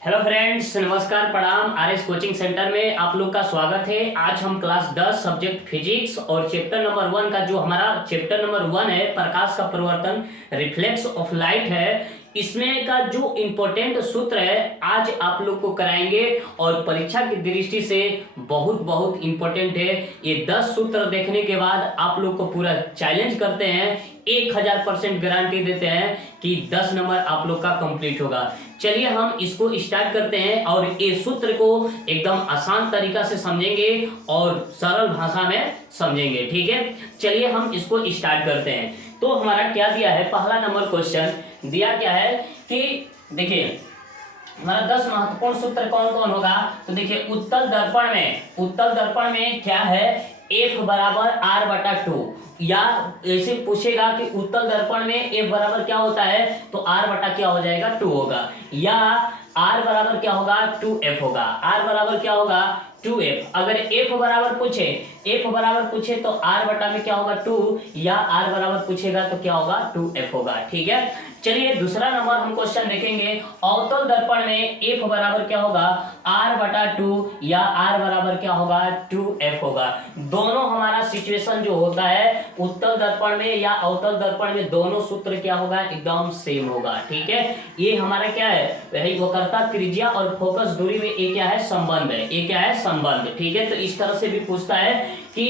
Hello friends, नमस्कार, प्रणाम। RS coaching centre में आप लोग का स्वागत है। आज हम क्लास 10 सब्जेक्ट फिजिक्स और चैप्टर नंबर 1 का जो हमारा चैप्टर नंबर 1 है, प्रकाश का परिवर्तन, रिफ्लेक्स ऑफ लाइट है, इसमें का जो इम्पोर्टेंट सूत्र है आज आप लोग को कराएंगे और परीक्षा की दृष्टि से बहुत बहुत इम्पोर्टेंट है। ये 10 सूत्र देखने के बाद आप लोग को पूरा चैलेंज करते हैं, 1000% गारंटी देते हैं कि 10 नंबर आप लोग का कंप्लीट होगा। चलिए हम इसको स्टार्ट करते हैं और ये सूत्र को एकदम आसान तरीका से समझेंगे और सरल भाषा में समझेंगे। ठीक है, चलिए हम इसको स्टार्ट करते हैं। तो हमारा क्या दिया है, पहला नंबर क्वेश्चन दिया क्या है कि देखिए हमारा 10 महत्वपूर्ण सूत्र कौन कौन होगा। तो देखिए उत्तल दर्पण में क्या है, F बराबर R बटा 2, या ऐसे पूछेगा कि उत्तल दर्पण में F बराबर क्या होता है, तो R बटा क्या हो जाएगा, 2 होगा, या R बराबर क्या होगा, 2F होगा। R बराबर क्या होगा, 2F। अगर F बराबर पूछे तो R बटा में क्या होगा, 2, या R बराबर पूछेगा तो क्या होगा, 2F होगा। ठीक है, चलिए दूसरा नंबर हम क्वेश्चन देखेंगे। अवतल दर्पण में F बराबर क्या होगा, R बटा 2, या R बराबर क्या होगा, 2F होगा। दोनों हमारा सिचुएशन जो होता है उत्तल दर्पण में या अवतल दर्पण में, दोनों सूत्र क्या होगा, एकदम सेम होगा। ठीक है, ये हमारा क्या है, वही वक्रता त्रिज्या और फोकस दूरी में ये क्या है, संबंध है। ये क्या है, संबंध। ठीक है, तो इस तरह से भी पूछता है कि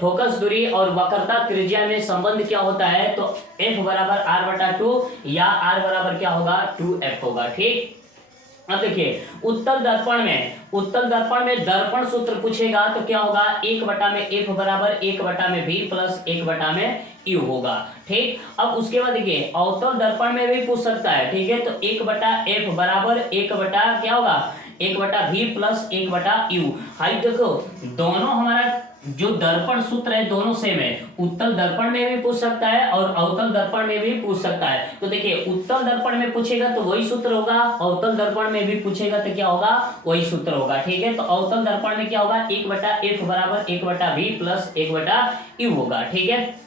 फोकस दूरी और वक्रता त्रिज्या में संबंध क्या होता है, तो F बराबर R बटा 2 या R बराबर क्या होगा, 2F होगा। ठीक, अब देखिए उत्तल दर्पण में दर्पण सूत्र पूछेगा तो क्या होगा, 1 बटा में F बराबर 1 बटा में V प्लस 1 बटा में U होगा। ठीक, अब उसके बाद देखिए अवतल दर्पण में भी पूछ सकता है। ठीक है, तो 1 बटा F बराबर 1 बटा क्या होगा, 1 बटा V प्लस 1 बटा U। हाई देखो दोनों हमारा जो दर्पण सूत्र है दोनों सेम है। उत्तल दर्पण में भी पूछ सकता है और अवतल दर्पण में भी पूछ सकता है। तो देखिए उत्तल दर्पण में पूछेगा तो वही सूत्र होगा, अवतल दर्पण में भी पूछेगा तो क्या होगा, वही सूत्र होगा। ठीक है, तो अवतल दर्पण में क्या होगा, 1 बटा F बराबर 1 बटा V प्लस 1 बटा U होगा। ठीक है,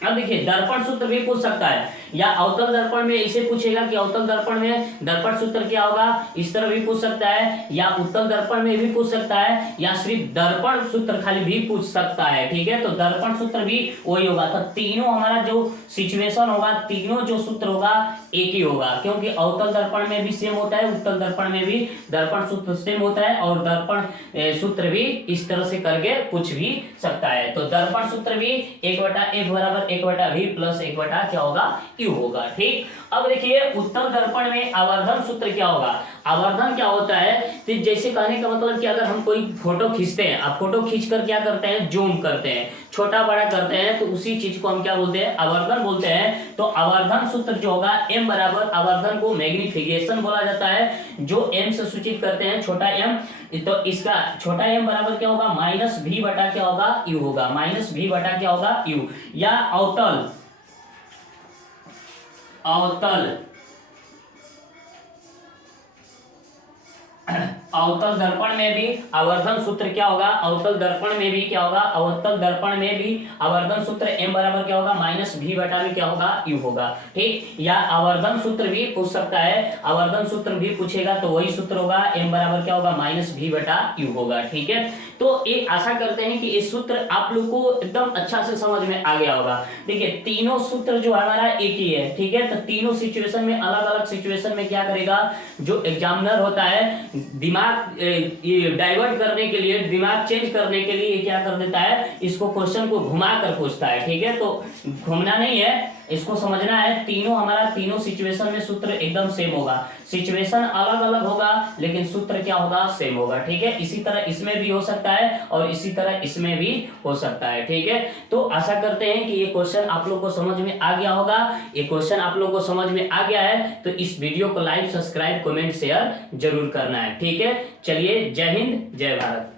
अब देखिए दर्पण सूत्र भी पूछ सकता है, या अवतल दर्पण में इसे पूछेगा कि अवतल दर्पण में दर्पण सूत्र क्या होगा, इस तरह भी पूछ सकता है, या उत्तल दर्पण में भी पूछ सकता है, या सिर्फ दर्पण सूत्र खाली भी पूछ सकता है। ठीक है, तो दर्पण सूत्र भी वही होगा। तो तीनों हमारा जो सिचुएशन होगा, तीनों जो सूत्र होगा एक ही होगा, क्योंकि अवतल दर्पण में भी सेम होता है, उत्तल दर्पण में भी दर्पण सूत्र सेम होता है, और दर्पण सूत्र भी इस तरह से करके पूछ भी सकता है। तो दर्पण सूत्र भी 1 बटा F बराबर 1 बटा V प्लस 1 बटा क्या होगा, U होगा। ठीक, अब देखिए उत्तल दर्पण में आवर्धन सूत्र क्या होगा। आवर्धन क्या होता है, तो जैसे कहने का मतलब कि अगर हम कोई फोटो खींचते हैं, आप फोटो खींचकर क्या करते हैं, जूम करते हैं, छोटा बड़ा करते हैं, तो उसी चीज को हम क्या बोलते हैं, आवर्धन बोलते हैं। तो आवर्धन सूत्र जो होगा M बराबर, आवर्धन को मैग्निफिकेशन बोला जाता है, जो M से सूचित करते हैं, छोटा m, तो इसका छोटा m बराबर क्या होगा, माइनस V बटा क्या होगा, U होगा, माइनस V बटा क्या होगा, U। या अवतल दर्पण में भी आवर्धन सूत्र क्या होगा, अवतल दर्पण में भी क्या होगा, अवतल दर्पण में भी आवर्धन सूत्र M बराबर क्या होगा, माइनस V बटा में क्या होगा, U होगा। ठीक, या आवर्धन सूत्र भी पूछ सकता है, आवर्धन सूत्र भी पूछेगा तो वही सूत्र होगा, M बराबर क्या होगा, माइनस V बटा U होगा। ठीक है, तो ये आशा करते हैं कि ये सूत्र आप लोग को एकदम अच्छा से समझ में आ गया होगा। देखिए तीनों सूत्र जो हमारा एक ही है। ठीक है, तो तीनों सिचुएशन में, अलग अलग सिचुएशन में क्या करेगा, जो एग्जामिनर होता है दिमाग ये डाइवर्ट करने के लिए, दिमाग चेंज करने के लिए क्या कर देता है, इसको क्वेश्चन को घुमा कर पूछता है। ठीक है, तो घूमना नहीं है, इसको समझना है। तीनों सिचुएशन में सूत्र एकदम सेम होगा, सिचुएशन अलग अलग होगा लेकिन सूत्र क्या होगा, सेम होगा। ठीक है, इसी तरह इसमें भी हो सकता है और इसी तरह इसमें भी हो सकता है। ठीक है, तो आशा करते हैं कि ये क्वेश्चन आप लोग को समझ में आ गया होगा। ये क्वेश्चन आप लोग को समझ में आ गया है तो इस वीडियो को लाइक, सब्सक्राइब, कमेंट, शेयर जरूर करना है। ठीक है, चलिए जय हिंद, जय भारत।